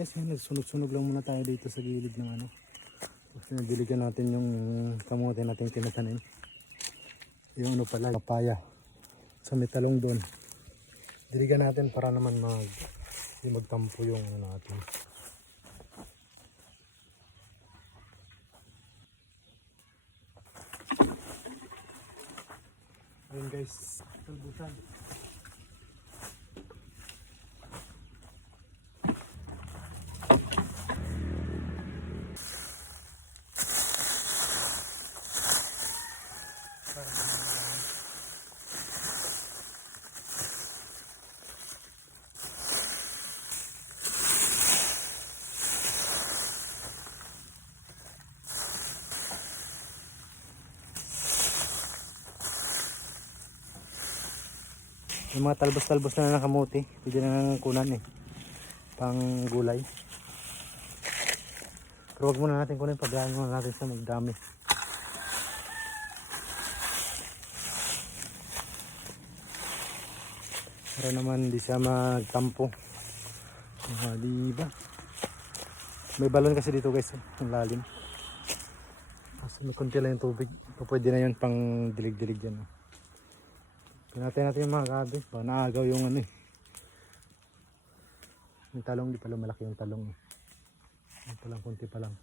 guys, nagsunog-sunog lang muna tayo dito sa gilid ng ano. Kasi nadiligan natin yung kamote natin tinatanim. Yung ano pala, papaya. Sa may talong doon. Diligan natin para naman magtampo yung ano natin. Ayun guys, talbusan. Yung mga talbos-talbos na nakamuti, pwede na nang kunan eh. Pang gulay. Pero wag muna natin kunin, paglaan muna natin sa magdami. Para naman hindi siya magtampo. Diba? May balon kasi dito guys, ang lalim. Kasi may konti lang yung tubig. Pwede na yun pang dilig-dilig dyan. Pinatay natin yung mga gabi. Baka naagaw yung ano eh. Yung talong, di pala malaki yung talong eh. Yung palang konti pa lang.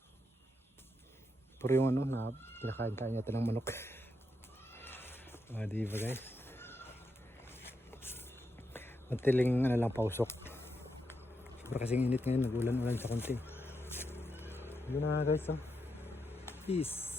Pero yung ano, na kinakain-kain natin ng manok. Diba guys? Matiling ano lang, pausok. Sobra kasing init ngayon, nag-ulan-ulan sa konti. Yun na guys, oh. Peace.